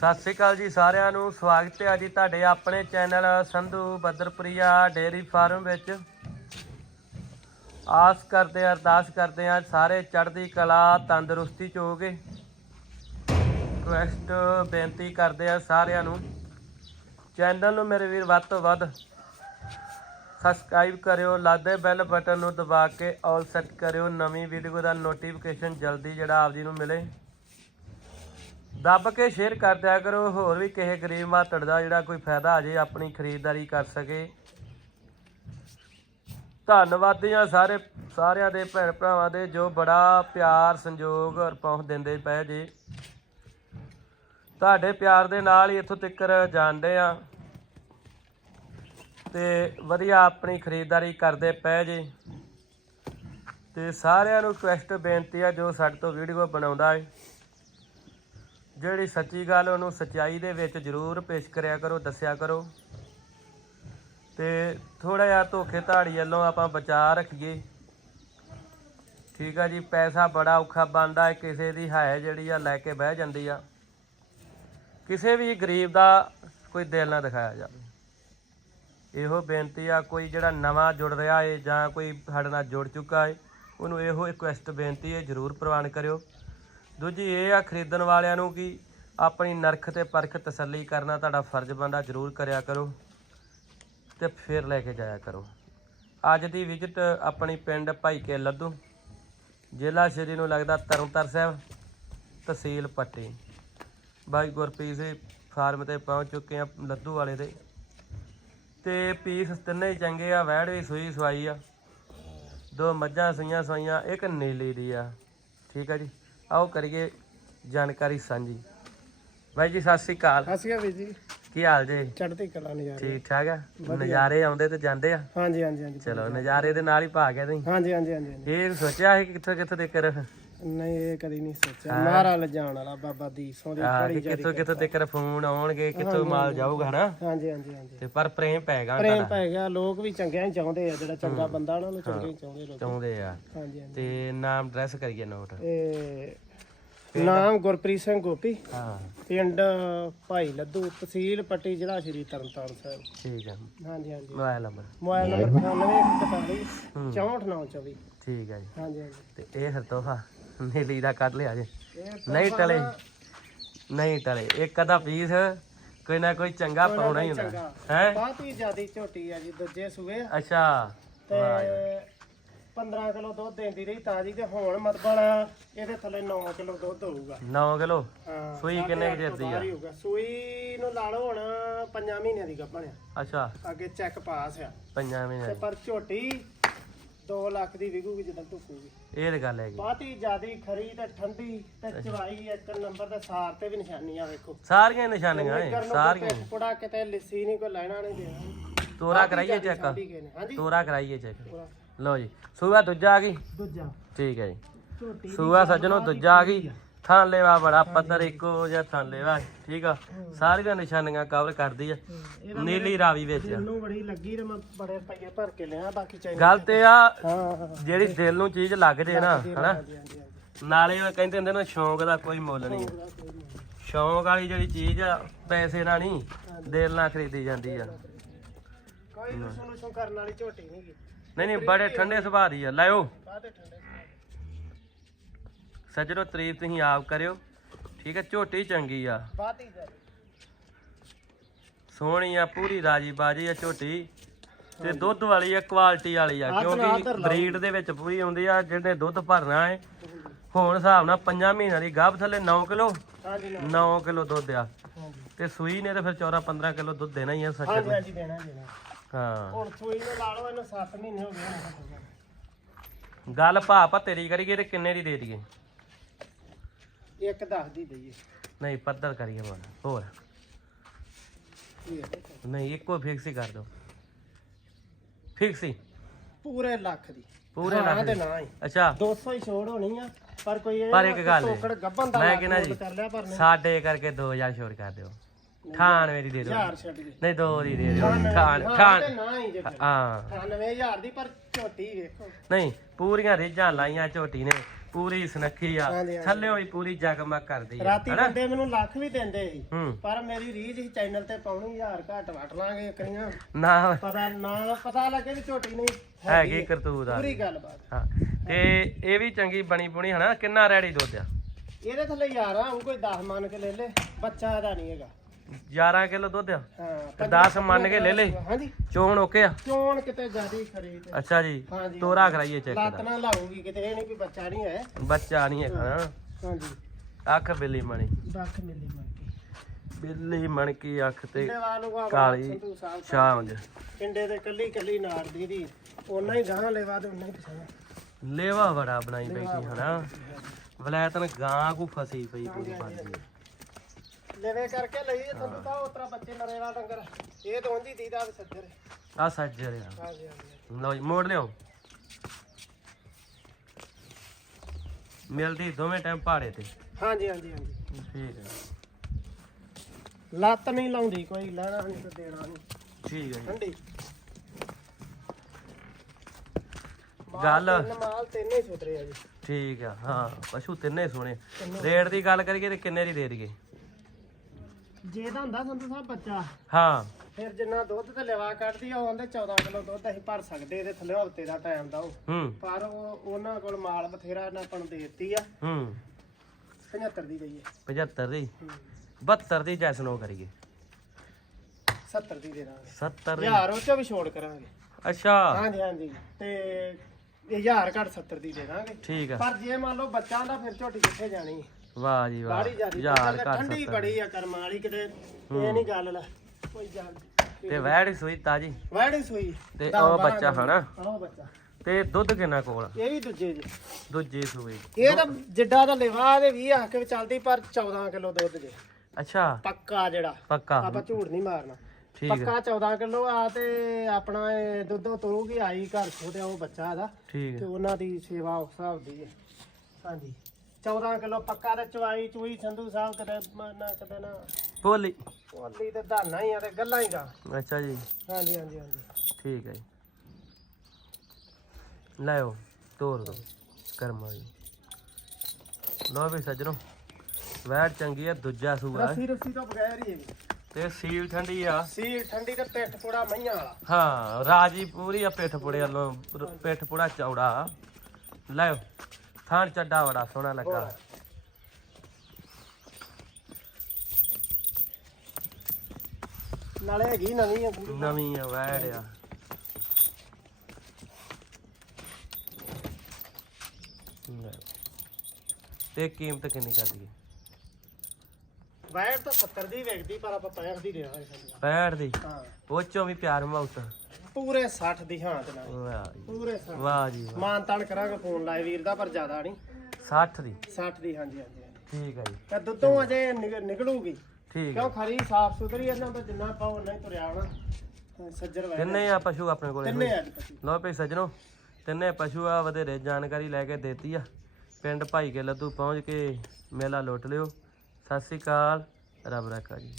ਸਤਿ ਸ੍ਰੀ ਅਕਾਲ ਜੀ ਸਾਰਿਆਂ ਨੂੰ, ਸਵਾਗਤ ਹੈ ਜੀ ਤੁਹਾਡੇ ਆਪਣੇ channel Sandhu Badarpriya dairy farm ਵਿੱਚ। ਆਸ ਕਰਦੇ ਹਾਂ, ਅਰਦਾਸ ਕਰਦੇ ਹਾਂ, ਸਾਰੇ ਚੜ੍ਹਦੀ ਕਲਾ, ਤੰਦਰੁਸਤੀ ਚ ਹੋਗੇ ਰਿਕਵੈਸਟ ਬੇਨਤੀ ਕਰਦੇ ਆ ਸਾਰਿਆਂ ਨੂੰ। ਚੈਨਲ ਨੂੰ ਮੇਰੇ ਵੀਰ ਵੱਧ ਤੋਂ ਵੱਧ ਸਬਸਕ੍ਰਾਈਬ ਕਰਿਓ, ਲਾਦੇ ਬੈਲ ਬਟਨ ਨੂੰ ਦਬਾ ਕੇ ਆਲ ਸੈੱਟ ਕਰਿਓ, ਨਵੀਂ ਵੀਡੀਓ ਦਾ ਨੋਟੀਫਿਕੇਸ਼ਨ ਜਲਦੀ ਜਿਹੜਾ ਆਪ ਜੀ ਨੂੰ ਮਿਲੇ। ਦੱਬ ਕੇ ਸ਼ੇਅਰ ਕਰ ਦਿਆ ਕਰੋ, ਹੋਰ ਵੀ ਕਿਸੇ ਗਰੀਬ ਮਾਤੜ ਦਾ ਜਿਹੜਾ ਕੋਈ ਫਾਇਦਾ ਆ ਜੇ, ਆਪਣੀ ਖਰੀਦਦਾਰੀ ਕਰ ਸਕੇ। ਧੰਨਵਾਦੀ ਆ ਸਾਰੇ, ਸਾਰਿਆਂ ਦੇ ਭੈਣ ਭਰਾਵਾਂ ਦੇ, ਜੋ ਬੜਾ ਪਿਆਰ ਸੰਯੋਗ ਔਰ ਪਹੁੰਚ ਦਿੰਦੇ ਪਏ ਜੇ। ਤੁਹਾਡੇ ਪਿਆਰ ਦੇ ਨਾਲ ਹੀ ਇੱਥੋਂ ਤੱਕ ਜਾਣਦੇ ਆ। ਤੇ ਵਧੀਆ ਆਪਣੀ ਖਰੀਦਦਾਰੀ ਕਰਦੇ ਪਏ ਜੇ। ਤੇ ਸਾਰਿਆਂ ਨੂੰ ਰਿਕੁਐਸਟ ਬੇਨਤੀ ਆ ਜੋ ਸਾਡੇ ਤੋਂ ਵੀਡੀਓ ਬਣਾਉਂਦਾ ਹੈ ਜਿਹੜੀ ਸੱਚੀ ਗੱਲ ਉਹਨੂੰ ਸਚਾਈ ਦੇ ਵਿੱਚ ਜ਼ਰੂਰ ਪੇਸ਼ ਕਰਿਆ ਕਰੋ, ਦੱਸਿਆ ਕਰੋ। ਤੇ ਥੋੜਾ ਜਿਹਾ ਧੋਖੇ ਧਾੜੀ ਵੱਲੋਂ ਆਪਾਂ ਬਚਾ ਰੱਖੀਏ। ਠੀਕ ਆ ਜੀ, ਪੈਸਾ ਬੜਾ ਔਖਾ ਬਣਦਾ ਹੈ, ਕਿਸੇ ਦੀ ਹੈ ਜਿਹੜੀ ਆ ਲੈ ਕੇ ਬਹਿ ਜਾਂਦੀ ਆ। ਕਿਸੇ ਵੀ ਗਰੀਬ ਦਾ ਕੋਈ ਦਿਲ ਨਾ ਦਿਖਾਇਆ ਜਾਵੇ। ਇਹੋ ਬੇਨਤੀ ਆ, ਕੋਈ ਜਿਹੜਾ ਨਵਾਂ ਜੁੜ ਰਿਹਾ ਏ ਜਾਂ ਕੋਈ ਸਾਡੇ ਨਾਲ ਜੁੜ ਚੁੱਕਾ ਏ, ਉਹਨੂੰ ਇਹੋ ਰਿਕੁਐਸਟ ਬੇਨਤੀ ਹੈ ਜਰੂਰ ਪ੍ਰਵਾਨ ਕਰਿਓ। ਦੂਜੀ ਇਹ ਆ, ਖਰੀਦਣ ਵਾਲਿਆਂ ਨੂੰ ਕਿ ਆਪਣੀ ਨਰਖ ਤੇ ਪਰਖ ਤਸੱਲੀ ਕਰਨਾ ਤੁਹਾਡਾ ਫਰਜ਼ ਬਣਦਾ, ਜਰੂਰ ਕਰਿਆ ਕਰੋ ਤੇ ਫਿਰ ਲੈ ਕੇ ਜਾਇਆ ਕਰੋ। ਅੱਜ ਦੀ ਵਿਜ਼ਿਟ ਆਪਣੀ ਪਿੰਡ ਭਾਈਕੇ ਲੱਦੂ, ਜ਼ਿਲ੍ਹਾ ਸ਼੍ਰੀ ਨੂੰ ਲੱਗਦਾ ਤਰਨਤਾਰ ਸਾਹਿਬ, ਤਹਿਸੀਲ ਪੱਟੀ। ਬਾਈ ਗੁਰਪ੍ਰੀਤ ਸਿੰਘ ਫਾਰਮ ਤੇ ਪਹੁੰਚ ਚੁੱਕੇ ਆ ਲੱਦੂ ਵਾਲੇ ਦੇ। ਤੇ ਪੀਸ ਤਿੰਨੇ ਹੀ ਚੰਗੇ ਆ ਵੈੜ ਵੀ ਸੂਈ ਸਵਾਈ ਆ। ਦੋ ਮੱਝਾਂ ਸੂਈਆਂ ਸਵਾਈਆਂ, ਇੱਕ ਨੀਲੀ ਦੀ ਆ। ਠੀਕ ਆ ਜੀ? ਆਓ ਕਰੀਏ ਜਾਣਕਾਰੀ ਸਾਂਝੀ। ਬਾਈ ਜੀ ਸਤਿ ਸ੍ਰੀ ਅਕਾਲ। ਹਸੀਆ ਵੀ ਜੀ। ਕੀ ਹਾਲ ਜੀ? ਚੜ੍ਹਦੀ ਕਲਾ ਨਜ਼ਾਰੇ। ਠੀਕ ਠਾਕ ਆ? ਨਜ਼ਾਰੇ ਆਉਂਦੇ ਤੇ ਜਾਂਦੇ ਆ? ਹਾਂਜੀ ਹਾਂਜੀ ਹਾਂਜੀ। ਚਲੋ ਨਜ਼ਾਰੇ ਦੇ ਨਾਲ ਹੀ ਭਾ ਗਿਆ ਤੁਸੀਂ। ਹਾਂਜੀ ਹਾਂਜੀ ਹਾਂਜੀ ਹਾਂਜੀ। ਇਹ ਸੋਚਿਆ ਸੀ ਕਿ ਕਿੱਥੋਂ ਕਿੱਥੋਂ ਤੱਕ ਨਹੀਂ ਇਹ ਕਦੀ ਨਹੀਂ ਸੋਚਿਆ। ਮਾਰਾ ਲਿਜਾਣ ਵਾਲਾ ਬਾਬਾ ਦੀ ਸੋਹਣੀ ਆ ਬੜੀ ਕਿ ਕਿੱਥੋਂ ਕਿੱਥੋਂ ਤੱਕ ਫੋਨ ਆਉਣਗੇ ਕਿੱਥੋਂ ਮਾਲ ਜਾਊਗਾ ਹਨਾ? ਹਾਂਜੀ ਹਾਂਜੀ ਹਾਂਜੀ। ਤੇ ਪਰ ਪ੍ਰੇਮ ਪੈਗਾ ਪ੍ਰੇਮ ਪੈ ਗਿਆ ਲੋਕ ਵੀ ਚੰਗਿਆਂ ਹੀ ਚਾਹੁੰਦੇ ਆ ਜਿਹੜਾ ਚੰਗਾ ਬੰਦਾ ਉਹਨਾਂ ਨੂੰ ਚੰਗੇ ਹੀ ਚਾਹੁੰਦੇ ਲੋਕ। ਚਾਹੁੰਦੇ ਆ। ਹਾਂਜੀ ਹਾਂਜੀ। ਤੇ ਨਾਮ ਐਡਰੈਸ ਕਰੀਏ ਨੋਟ ਇਹ ਨਾਮ ਗੁਰਪ੍ਰੀਤ ਸਿੰਘ ਗੋਪੀ। ਹਾਂ। ਪਿੰਡ ਭਾਈ ਲੱਦੂ ਤਹਿਸੀਲ ਪੱਟੀ ਜ਼ਿਲ੍ਹਾ ਸ਼੍ਰੀ ਤਰਨਤਾਰਨ ਸਾਹਿਬ। ਠੀਕ ਆ। ਹਾਂਜੀ ਹਾਂਜੀ। Mobile number? ਮੋਬਾਈਲ ਨੰਬਰ 9841 64924 ਠੀਕ ਆ ਜੀ। ਹਾਂਜੀ ਹਾਂਜੀ। ਤੇ ਇਹ ਫਿਰ ਤੋਹਫਾ? ਨੀਲੀ ਦਾ ਕੱਢ ਲਿਆ ਜੀ। ਨਹੀਂ ਟਲੇ। ਨਹੀਂ ਟਲੇ। ਇੱਕ ਅੱਧਾ ਪੀਸ ਕੋਈ ਨਾ ਕੋਈ ਚੰਗਾ ਪਾਉਣਾ ਹੀ ਹੁੰਦਾ। ਹੈ? ਬਹੁਤ ਹੀ ਜ਼ਿਆਦੀ ਝੋਟੀ ਆ ਜੀ ਦੂਜੇ ਸੂਏ। ਅੱਛਾ। ਤੇ 15 ਕਿਲੋ ਦੁੱਧ ਦਿੰਦੀ ਰਹੀ ਤਾਜੀ ਤੇ ਹੁਣ ਮਤਲਬ ਇਹਦੇ ਥੱਲੇ 9 ਕਿਲੋ ਦੁੱਧ ਹੋਊਗਾ। 9 ਕਿਲੋ? ਸੂਈ ਕਿੰਨੇ ਚਿਰ ਦੀ ਆ? ਸੂਈ ਨੂੰ ਲਾ ਲਓ ਹੁਣ 5 ਮਹੀਨਿਆਂ ਦੀ ਗੱਭਣ ਆ। ਅੱਛਾ। ਅੱਗੇ ਚੈੱਕ ਪਾਸ ਆ। ਪੰਜਾਂ ਮਹੀਨੇ ਤੇ ਪਰ ਝੋਟੀ 2 ਲੱਖ ਦੀ ਵਿਕੂਗੀ ਜਦੋਂ ਧੁੱਪੂਗੀ। ਇਹ ਤੇ ਗੱਲ ਹੈਗੀ। ਬਹੁਤ ਜ਼ਿਆਦੀ ਖਰੀ ਤੇ ਠੰਡੀ ਤੇ ਚਵਾਈ ਇੱਕ ਨੰਬਰ ਦੇ ਸਾਰ ਤੇ ਵੀ ਨਿਸ਼ਾਨੀਆਂ ਵੇਖੋ। ਸਾਰੀਆਂ ਨਿਸ਼ਾਨੀਆਂ ਏ ਸਾਰੀਆਂ। ਕੁੜਾ ਕਿਤੇ ਲਿੱਸੀ ਨਹੀਂ ਕੋਈ ਲੈਣਾ ਨਹੀਂ ਦੇਣਾ। ਤੋਰਾ ਕਰਾਈਏ ਚੈੱਕ ਨੇ। ਹਾਂਜੀ। ਤੋਰਾ ਕਰਾਈਏ ਚੈੱਕ। ਲਓ ਜੀ ਸੂਆ ਦੂਜਾ ਆ ਗਈ? ਦੂਜਾ। ਠੀਕ ਹੈ ਜੀ। ਝੋਟੀ ਸੂਆ ਸੱਜਣੋ ਦੂਜਾ ਆ ਗਈ। ਥਾਂ ਲੈਵਾ ਬੜਾ ਪੱਧਰ ਇੱਕੋ ਜਿਹਾ ਥਾਂ ਲੈਵਾ ਠੀਕ ਆ? ਸਾਰੀਆਂ ਨਿਸ਼ਾਨੀਆਂ ਕਵਰ ਕਰਦੀ ਆ। ਨੀਲੀ ਰਾਵੀ ਵਿੱਚ ਆ। ਮੈਨੂੰ ਬੜੀ ਲੱਗੀ ਤੇ ਮੈਂ ਬੜੇ ਪਈਏ ਭਰ ਕੇ ਲਿਆ ਬਾਕੀ ਚਾਹੀਦਾ ਗੱਲ ਤੇ ਆ ਹਾਂ ਜਿਹੜੀ ਦਿਲ ਨੂੰ ਚੀਜ਼ ਲੱਗ ਜੇ ਨਾ ਹਨਾ? ਨਾਲੇ ਉਹ ਕਹਿੰਦੇ ਹੁੰਦੇ ਨਾ ਸ਼ੌਂਕ ਦਾ ਕੋਈ ਮੁੱਲ ਨਹੀਂ। ਨਹੀਂ। ਸ਼ੌਂਕ ਵਾਲੀ ਜਿਹੜੀ ਚੀਜ਼ ਆ ਪੈਸੇ ਨਾਲ ਨਹੀਂ ਦਿਲ ਨਾਲ ਖਰੀਦੀ ਜਾਂਦੀ ਆ। ਕੋਈ ਲੁਸੂ ਲੁਸੂ ਕਰਨ ਵਾਲੀ ਝੋਟੀ ਨਹੀਂ ਨਹੀਂ ਨਹੀਂ ਬੜੇ ਠੰਡੇ ਸੁਭਾਅ ਦੀ ਆ ਲਾਇਓ। ਠੰਡੇ ਸੱਜਣੋ ਤਾਰੀਫ ਤੁਸੀਂ ਆਪ ਕਰਿਓ। ਠੀਕ ਹੈ ਝੋਟੀ ਚੰਗੀ ਆ। ਬਾਤ ਹੀ ਸੋਹਣੀ ਆ ਪੂਰੀ ਰਾਜੀ ਬਾਜੀ ਆ ਝੋਟੀ। ਤੇ ਦੁੱਧ ਵਾਲੀ ਆ ਕੁਆਲਿਟੀ ਵਾਲੀ ਆ ਕਿਉਂਕਿ। ਬਰੀਡ ਦੇ ਵਿੱਚ ਪੂਰੀ ਆਉਂਦੀ ਆ ਜਿਹਨੇ ਦੁੱਧ ਭਰਨਾ ਹੈ ਹੁਣ ਹਿਸਾਬ ਨਾਲ 5 ਮਹੀਨਿਆਂ ਦੀ ਗਾਭ ਥੱਲੇ 9 ਕਿਲੋ ਹਾਂਜੀ ਨਾ। 9 ਕਿਲੋ ਦੁੱਧ ਆ। ਤੇ ਸੂਈ ਨੇ ਤੇ ਫਿਰ 14 15 ਕਿਲੋ ਦੁੱਧ ਦੇਣਾ ਹੀ ਆ ਸੱਚ ਹਾਂਜੀ ਹਾਂਜੀ ਦੇਣਾ ਦੇਣਾ। ਹਾਂ। ਹੁਣ ਸੂਈ ਨੂੰ ਲਾ ਲਓ ਇਹਨੂੰ 7 ਮਹੀਨੇ ਹੋ ਗਏ ਗੱਲ ਭਾਪਾ ਤੇਰੀ ਕਰੀਏ ਤੇ ਕਿੰਨੇ ਦੀ ਦੇ ਦਈਏ? ਇੱਕ ਦੱਸ ਦੀ ਦਈਏ ਨਹੀਂ ਪੱਧਰ ਕਰੀਏ ਮੋੜ ਹੋਰ। ਇਹ ਹੈ। ਨਹੀਂ ਇੱਕੋ ਫਿਕਸ ਹੀ ਕਰ ਦਿਓ। ਫਿਕਸ ਹੀ? ਪੂਰੇ ਲੱਖ ਦੀ। ਪੂਰੇ ਹਾਂ ਲੱਖ ਤੇ ਦੀ। ਨਾ ਹੀ। ਅੱਛਾ। 200 ਹੀ ਛੋੜ ਹੋਣੀ ਆ ਪਰ ਕੋਈ ਇਹ ਪਰ ਨਾ ਇੱਕ ਕਿ ਗੱਲ। ਟੋਕੜ ਗੱਭਣ ਦਾ ਮੈਂ ਲੱਖ ਜੀ ਕਰ ਲਿਆ ਪਰ ਨਹੀਂ। ਸਾਡੇ ਕਰਕੇ 2000 ਛੋੜ ਕਰ ਦਿਓ। ਥਾਨ ਮੇਰੀ ਦੇ ਦਿਓ। ਛੱਡ ਨਹੀਂ ਦੋ ਦੀ ਦੇ ਦਿਓ। ਥਾਨ ਤੇ ਨਾ ਹੀ ਜੇ। ਹਾਂ। 98000 ਦੀ ਪਰ ਝੋਟੀ ਵੇਖੋ। ਨਹੀਂ ਪੂਰੀਆਂ ਰੀਝਾਂ ਲਾਈਆਂ ਝੋਟੀ ਨੇ। ਪੂਰੀ ਸੁਨੱਖੀ ਆ। ਹਾਂਜੀ, ਹਾਂਜੀ। ਥੱਲੇ ਹੋਈ ਪੂਰੀ ਜਗਮਗ ਕਰਦੀ ਆ ਰਾਤੀ ਹਨਾ? ਬੰਦੇ ਮੈਨੂੰ ਲੱਖ ਵੀ ਦਿੰਦੇ ਸੀ ਹੂੰ। ਪਰ ਮੇਰੀ ਰੀਝ ਸੀ ਚੈਨਲ ਤੇ ਪਾਉਣੀ ਹਜ਼ਾਰ ਘੱਟ ਵਟ ਲਾਂਗੇ ਕਰੀਆਂ ਨਾ। ਪਤਾ ਨਾ ਪਤਾ ਲੱਗੇ ਵੀ ਝੋਟੀ ਨਹੀਂ ਹੈਗੀ। ਕਰਤੂਤ ਆ। ਪੂਰੀ ਗੱਲਬਾਤ। ਹਾਂ। ਤੇ ਇਹ ਵੀ ਚੰਗੀ ਬਣੀ ਬੁਣੀ ਹਨਾ? ਕਿੰਨਾ ਰੈਡੀ ਦੁੱਧ ਆ? ਇਹਦੇ ਥੱਲੇ ਯਾਰ ਆ ਉਹ ਕੋਈ 10 ਮੰਨ ਕੇ ਲੈ ਲੈ ਬੱਚਾ ਇਹਦਾ ਨਹੀਂ ਹੈਗਾ। 11 ਕਿਲੋ ਦੁੱਧ ਆ। ਹਾਂ ਤੇ 10 ਮੰਨ ਕੇ ਲੈ ਲੈ ਹਾਂਜੀ ਚੋਣ ਓਕੇ ਆ? ਚੋਣ ਕਿਤੇ ਜ਼ਿਆਦੀ ਖਰੀਦ ਅੱਛਾ ਜੀ ਹਾਂਜੀ। ਤੋਰਾ ਕਰਾਈਏ ਚੈੱਕ ਲੱਤ ਦਾ ਨਾ ਲਾਊਗੀ ਕਿਤੇ ਇਹ ਨਹੀਂ ਵੀ ਬੱਚਾ ਨਹੀਂ ਹੈ। ਬੱਚਾ ਨਹੀਂ ਹੈਗਾ। ਨਾ ਹਾਂਜੀ ਅੱਖ ਬਿੱਲੀ ਮਣੀ। 10 ਮਿਲੀ ਬਿੱਲੀ ਮਣ ਕੀ ਅੱਖ ਤੇ ਕਾਲੀ ਸੰਧੂ ਸਾਹਿਬ ਸ਼ਾਮ ਜ ਪਿੰਡੇ ਦੇ ਕੱਲੀ ਕੱਲੀ ਨਾੜ ਦੀ ਦੀ। ਉਹਨਾਂ ਹੀ ਗਾਂ ਲੈਵਾ ਤੇ ਉਹਨਾਂ ਹੀ ਪਸੰਦ ਲੇਵਾ ਬੜਾ ਬਣਾਈ ਬੈਠੀ ਹਨਾ ਵਲੈਤਨ ਗਾਂ ਕੋ ਫਸੀ ਪਈ ਪੂਰੀ ਪਾਜੀ ਲੈਵੇ ਕਰਕੇ ਲਈ ਸੰਧੂ ਸਾਹਿਬ ਉਤਰਾ ਬੱਚੇ ਨਰੇਵਾ ਡੰਗਰ। ਇਹ ਤਾਂ ਉਂਝ ਦੀਦਾ ਸੱਜਰ ਆ ਸੱਜਰ ਆ। ਹਾਂਜੀ ਹਾਂਜੀ। ਲਓ ਜੀ ਮੋੜ ਲਿਓ ਮਿਲਦੀ ਦੋਵੇਂ ਟਾਈਮ ਪਹਾੜੇ ਤੇ। ਹਾਂਜੀ ਹਾਂਜੀ ਹਾਂਜੀ। ਠੀਕ ਹੈ ਲੱਤ ਨਹੀਂ ਲਾਉਂਦੀ ਕੋਈ ਲੈਣਾ ਨਹੀਂ ਤੇ ਦੇਣਾ ਨਹੀਂ ਠੀਕ ਹੈ ਜੀ। ਠੰਡੀ। ਮਾਲ ਗੱਲ- ਤਿੰਨ ਮਾਲ ਤਿੰਨੇ ਹੀ ਸੁਧਰੇ ਆ ਜੀ। ਠੀਕ ਆ ਹਾਂ ਪਸ਼ੂ ਤਿੰਨੇ ਸੋਹਣੇ। ਰੇਟ ਦੀ ਗੱਲ ਕਰੀਏ ਤੇ ਕਿੰਨੇ ਦੀ ਦੇ ਦਈਏ? ਜੇ ਤਾਂ ਹੁੰਦਾ ਸੰਧੂ ਸਾਹਿਬ ਬੱਚਾ ਹਾਂ। ਫਿਰ ਜਿੰਨਾ ਦੁੱਧ ਤੇ ਲਿਵਾ ਕੱਢਦੀ ਆ ਉਹ ਆਂਦੇ 14 ਕਿਲੋ ਦੁੱਧ ਅਸੀਂ ਭਰ ਸਕਦੇ ਇਹਦੇ ਥੱਲੇ ਹਫ਼ਤੇ ਦਾ ਟਾਈਮ ਦਾ ਉਹ। ਹੂੰ। ਪਰ ਉਹ ਉਹਨਾਂ ਕੋਲ ਮਾਲ ਬਥੇਰਾ ਇਹਨਾਂ ਆਪਾਂ ਨੂੰ ਦੇ ਦਿੱਤੀ ਆ। ਹੂੰ। 75 ਦੀ ਗਈ ਹੈ 75 ਦੀ 72 ਦੀ ਜੈਸ ਨੋ ਕਰੀਏ। 70 ਦੀ ਦੇ ਦਾਂਗੇ। 70 ਦੀ। ਹਜ਼ਾਰ ਉਹ ਚੋਂ ਵੀ ਛੋੜ ਕਰਾਂਗੇ। ਅੱਛਾ। ਹਾਂਜੀ ਹਾਂਜੀ। ਤੇ ਇਹ ਹਜ਼ਾਰ ਘੱਟ 70 ਦੀ ਦੇ ਦਾਂਗੇ। ਠੀਕ ਆ। ਪਰ ਜੇ ਮੰਨ ਲਓ ਬੱਚਾ ਦਾ ਫਿਰ ਝੋਟੀ ਕਿੱਥੇ ਜਾਣੀ? ਹੈ ਵਾਹ ਜੀ ਵਾਹ। ਬਾੜੀ ਯਾਰ ਘਰ ਠੰਡੀ 70 ਬੜੀ ਆ ਕਰਮਾਂ ਵਾਲੀ ਕਿਤੇ ਇਹ ਨਹੀਂ ਗੱਲ ਲੈ। ਕੋਈ ਗੱਲ ਤੇ ਵੈੜ ਸੂਈ ਤਾਜੀ। ਵੈੜੀ ਸੂਈ। ਤੇ ਦਸ ਉਹ ਬਾਰਾਂ ਬੱਚਾ ਹਨਾ? ਆਹ ਬੱਚਾ। ਤੇ ਦੁੱਧ ਕਿੰਨਾ ਕੋਲ? ਆ? ਇਹ ਵੀ ਦੂਜੇ ਜੀ। ਦੂਜੀ ਸੂਈ। ਇਹ ਤਾਂ ਜਿੱਡਾ ਦਾ ਲਿਵਾ ਦੇ 20 ਆ ਕੇ ਚੱਲਦੀ ਪਰ 14 ਕਿਲੋ ਦੁੱਧ ਜੇ। ਅੱਛਾ। ਪੱਕਾ ਜਿਹੜਾ। ਪੱਕਾ। ਆਪਾਂ ਝੂਠ ਨਹੀਂ ਮਾਰਨਾ। ਠੀਕ ਹੈ ਪੱਕਾ 14 ਕਿਲੋ ਆ ਤੇ ਆਪਣਾ ਇਹ ਦੁੱਧੋਂ ਤੁਰੂਗੀ ਆਈ ਘਰ ਛੋਟਿਆ ਉਹ ਬੱਚਾ ਦਾ ਠੀਕ ਤੇ ਹੈ ਉਹਨਾਂ ਦੀ ਸੇਵਾ ਉਸ ਹਿਸਾਬ ਦੀ ਹੈ ਹਾਂਜੀ। 14 ਕਿਲੋ ਪੱਕਾ ਤੇ ਚਵਾਈ ਚੂਈ ਸੰਧੂ ਸਾਹਿਬ ਕਦੇ ਮ- ਨਾ ਕਦੇ ਨਾ। ਬੋਲੀ ਉਹਲੀ ਤੇ ਧਾਨਾ ਹੀ ਆ ਤੇ ਗੱਲਾਂ ਹੀ ਗਾ ਅੱਛਾ ਜੀ। ਹਾਂਜੀ ਹਾਂਜੀ ਹਾਂਜੀ। ਠੀਕ ਹੈ ਜੀ। ਲਾਓ ਤੋਰ ਦੋ। ਕਰਮਾ ਜੀ ਲੋ ਵੀ ਸੱਜਣੋ ਵੈੜ ਚੰਗੀ ਆ ਦੂਜਾ ਸੂਆ। ਹੈ ਰੱਸੀ ਰੱਸੀ ਤੋਂ ਬਗੈਰ ਹੀ ਹੈ ਜੀ ਤੇ ਸੀਲ ਠੰਡੀ ਆ। ਸੀ ਠੰਡੀ ਤੇ ਪਿੱਠ ਪੂੜਾ ਮਈਆਂ ਵਾਲਾ। ਹਾਂ ਰਾਜੀ ਪੂਰੀ ਆ ਪਿੱਠ ਪੁੜੇ ਵੱਲੋਂ ਪਿੱਠ ਪੁੜਾ ਚੌੜਾ। ਲਾਓ ਥਾਣ ਚੱਡਾ ਬੜਾ ਸੋਹਣਾ ਲੱਗਾ। ਨਾਲੇ ਹੈਗੀ ਨਵੀਂ ਆ ਪੂਰੀ। ਨਵੀਂ ਆ ਵੈੜ ਆ। ਲੈ। ਤੇ ਕੀਮਤ ਕਿੰਨੀ ਕਰ ਦਈਏ ਤਾਂ 70 ਦੀ ਵੇਚਦੀ ਪਰ ਆਪਾਂ 65 ਦੀ ਦੇਣਾ ਹੈ 65 ਦੀ? ਹਾਂ। ਉਹ ਚੋਂ ਵੀ ਪਿਆਰ ਮਾਊਟ ਪੂਰੇ 60 ਦੀ ਹਾਂ ਤੇ ਨਾਲ ਵਾਹ ਜੀ ਪੂਰੇ 60 ਵਾਹ ਜੀ ਵਾਹ। ਮਾਨ ਤਾਨ ਕਰਾਂਗੇ ਫੋਨ ਲਾਏ ਵੀਰ ਦਾ ਪਰ ਜ਼ਿਆਦਾ ਨਹੀਂ। 60 ਦੀ? 60 ਦੀ ਹਾਂਜੀ ਹਾਂਜੀ ਹਾਂਜੀ। ਠੀਕ ਹੈ ਜੀ। ਤੇ ਦੁੱਧੋਂ ਅਜੇ ਨਿਕ- ਨਿਕਲੂਗੀ। ਠੀਕ ਹੈ ਕਿਉਂ ਖਰੀ ਸਾਫ਼ ਸੁਥਰੀ ਇਹਨਾਂ ਤੋਂ ਜਿੰਨਾ ਪਾਓ ਉਹਨਾਂ ਹੀ ਤੁਰਿਆ ਆਉਣਾ ਹਾਂ, ਸੱਜਰ ਵੈਰ ਕਿੰਨੇ ਆ ਪਸ਼ੂ ਆਪਣੇ ਕੋਲੇ ਤਿੰਨੇ ਅੱਜ ਪਤੀ ਲੋ ਭਈ ਸੱਜਣੋ ਤਿੰਨੇ ਪਸ਼ੂ ਆ ਵਧੇਰੇ ਜਾਣਕਾਰੀ ਲੈ ਕੇ ਦੇਤੀ ਆ। ਪਿੰਡ ਭਾਈ ਕੇ ਲੱਦੂ ਪਹੁੰਚ ਕੇ ਮੇਲਾ ਲੁੱਟ ਲਿਓ। ਸਤਿ ਸ੍ਰੀ ਅਕਾਲ ਰੱਬ ਰੱਖਾ ਜੀ